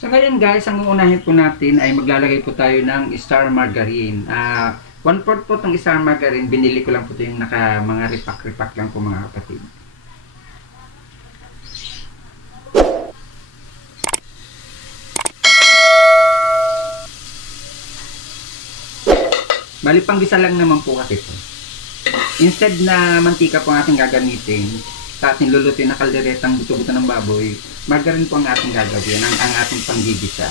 So ngayon guys, ang uunahin po natin ay maglalagay po tayo ng star margarine. 1/4 po itong star margarine, binili ko lang po ito yung mga ripak-ripak lang po mga kapatid. Bali panggisa lang naman po kasi ito. Instead na mantika po ang ating gagamitin sa ating lulutuin na kalderetang buto-buto ng baboy, margarine po ang ating gagawin, ang ating panggigisa.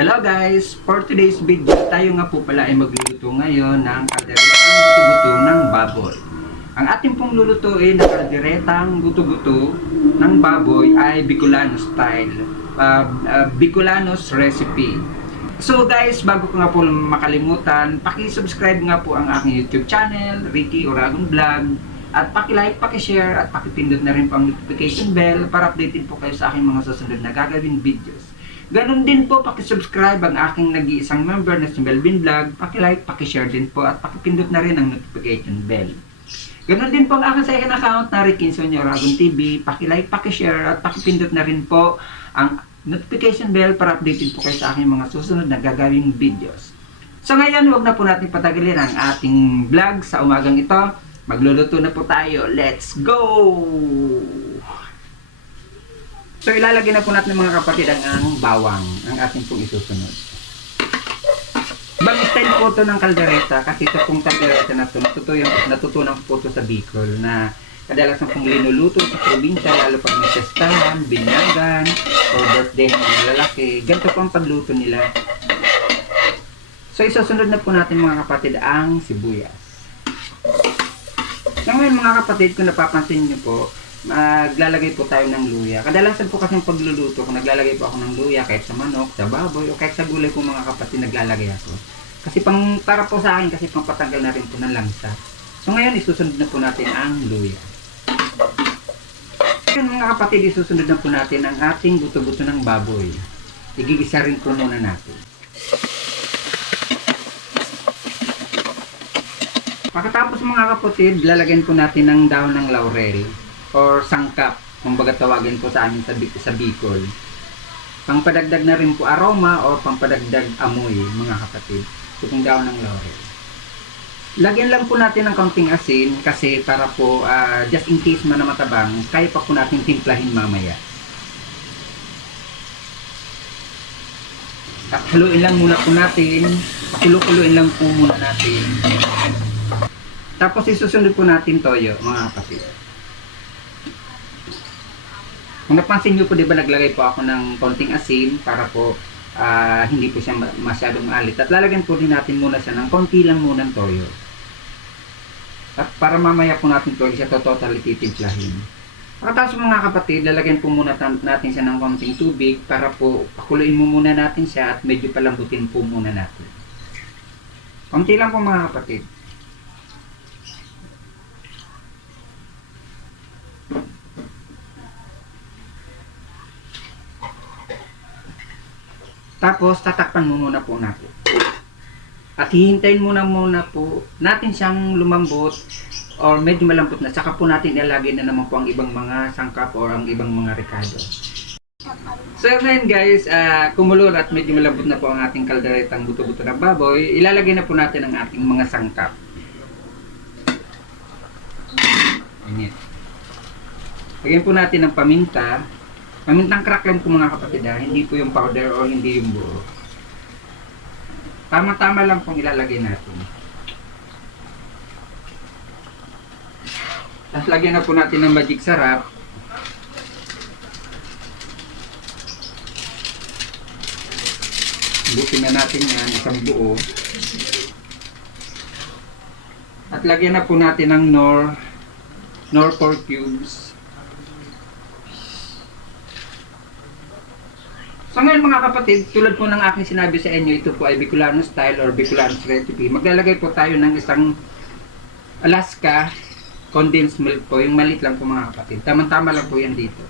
Hello guys! For today's video, tayo nga po pala ay magluluto ngayon ng kalderetang buto-buto ng baboy. Ang ating pong lulutuin na kalderetang buto-buto ng baboy ay Bicolano style. Bicolanos recipe. So guys, bago ko nga po makalimutan, paki-subscribe nga po ang aking YouTube channel, Ricky Oragon Vlog. At paki-like, paki-share at paki-pindot na rin po ang notification bell para updated po kayo sa aking mga susunod na gagawin videos. Ganon din po, paki-subscribe ang aking nag-iisang member na si Melvin Vlog, paki-like, paki-share din po at paki-pindot na rin ang notification bell. Ganon din po ang aking second account na Ricky Oragon TV, paki-like, paki-share at paki-pindot na rin po ang notification bell para updated po kayo sa aking mga susunod na gagawing videos. So ngayon, huwag na po natin patagalin ang ating vlog sa umagang ito. Magluluto na po tayo. Let's go! So ilalagay na po natin mga kapatid ang bawang, ang ating pong isusunod. Bang style po ito ng kaldereta kasi ito pong kaldereta na ito, natutunan ko po ito sa Bicol na kadalasan pong linuluto sa probinsya, lalo pag may testahan, binyagan, or birthday ng mga lalaki. Ganito po ang pagluto nila. So isusunod na po natin mga kapatid ang sibuyas. So ngayon mga kapatid, kung napapansin nyo po, maglalagay po tayo ng luya. Kadalasan po kasi pagluluto, kung naglalagay po ako ng luya kahit sa manok, sa baboy, o kahit sa gulay po mga kapatid, naglalagay ako. Kasi para po sa akin, kasi patanggal na rin po ng langsa. So ngayon, isusunod na po natin ang luya. Ngayon mga kapatid, isusunod na po natin ang ating buto-buto ng baboy. Igigisa rin po muna natin. Pagkatapos mga kapatid, lalagyan po natin ng dahon ng laurel or sangkap, kung baga tawagin po sa amin sa Bicol. Pangpadagdag na rin po aroma o pangpadagdag amoy mga kapatid. Itong dahon ng laurel. Lagyan lang po natin ng kaunting asin kasi para po just in case man na matabang, kaya pa po natin timplahin mamaya. At haluin lang muna po natin, pakulo-kuloin lang po muna natin. Tapos isusunod po natin toyo mga kapatid. Kung napansin nyo po, di ba naglagay po ako ng konting asin para po hindi po siya masyadong maalit. At lalagyan po din natin muna siya ng konti lang muna ng toyo. At para mamaya po natin ito siya totally titimplahin. Pagkatapos mga kapatid, lalagyan po muna natin siya ng konting tubig para po pakuluin mo muna natin siya at medyo palambutin po muna natin. Konti lang po mga kapatid. Tapos, tatakpan muna po natin. At hihintayin muna po natin siyang lumambot or medyo malambot na. Saka po natin ilalagay na naman po ang ibang mga sangkap or ang ibang mga rekado. So ngayon guys, kumulo at medyo malambot na po ang ating kalderetang buto-buto ng baboy. Ilalagay na po natin ang ating mga sangkap. Ayan. Lagyan po natin ng paminta. Pamintang crack lang po mga kapatid hindi po yung powder o hindi yung buo. Tama-tama lang pong ilalagay natin. Tapos lagyan na po natin ng magic sarap. Butin na natin yan, isang buo. At lagyan na po natin ng Nor 4 cubes. So ngayon mga kapatid, tulad po ng aking sinabi sa inyo, ito po ay Bicolano style or Bicolano recipe. Maglalagay po tayo ng isang Alaska condensed milk po, yung maliit lang po mga kapatid. Tamang-tama lang po yan dito.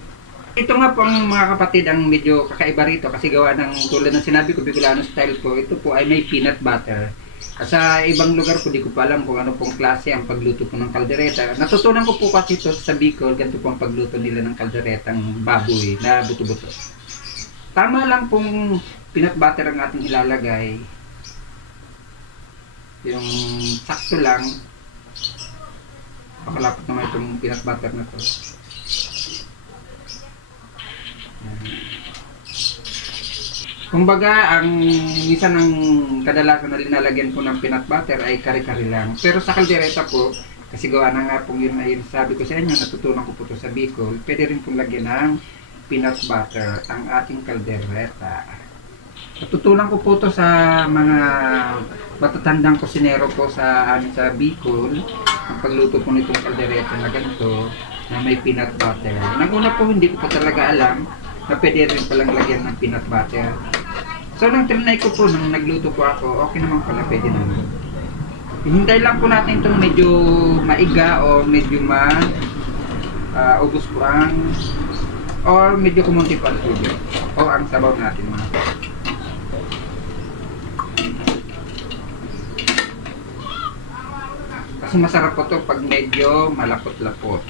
Ito nga po ang mga kapatid ang medyo kakaiba rito kasi gawa ng tulad ng sinabi ko, Bicolano style po. Ito po ay may peanut butter. At sa ibang lugar po, di ko pa alam kung ano pong klase ang pagluto po ng kaldereta. Natutunan ko po kasi ito sa Bicol, ganito po ang pagluto nila ng kalderetang baboy na buto-buto. Tama lang pong peanut butter ang ating ilalagay. Yung sakto lang. Pakalapot naman itong peanut butter na to. Kumbaga, ang isa ng kadalasan na linalagyan po ng peanut butter ay kare-kare lang. Pero sa kaldereta po, kasi gawa na nga pong yun na yun, sabi ko sa inyo, natutunan ko po ito sa Bicol, pwede rin pong lagyan ng peanut butter ang ating kaldereta. Natutunan ko po ito sa mga matatandang kusinero po sa amin sa Bicol, ang pagluto po nitong kaldereta na ganito, na may peanut butter. Nang una po, hindi ko po talaga alam na pwede rin palang lagyan ng peanut butter. So, nang trinay ko po, nung nagluto po ako, okay naman pala, pwede naman. Hintay lang po natin itong medyo maiga o medyo ubos po ang or medyo kumunti pa ang tubig o ang sabaw natin mga. Kasi masarap po ito pag medyo malapot-lapot.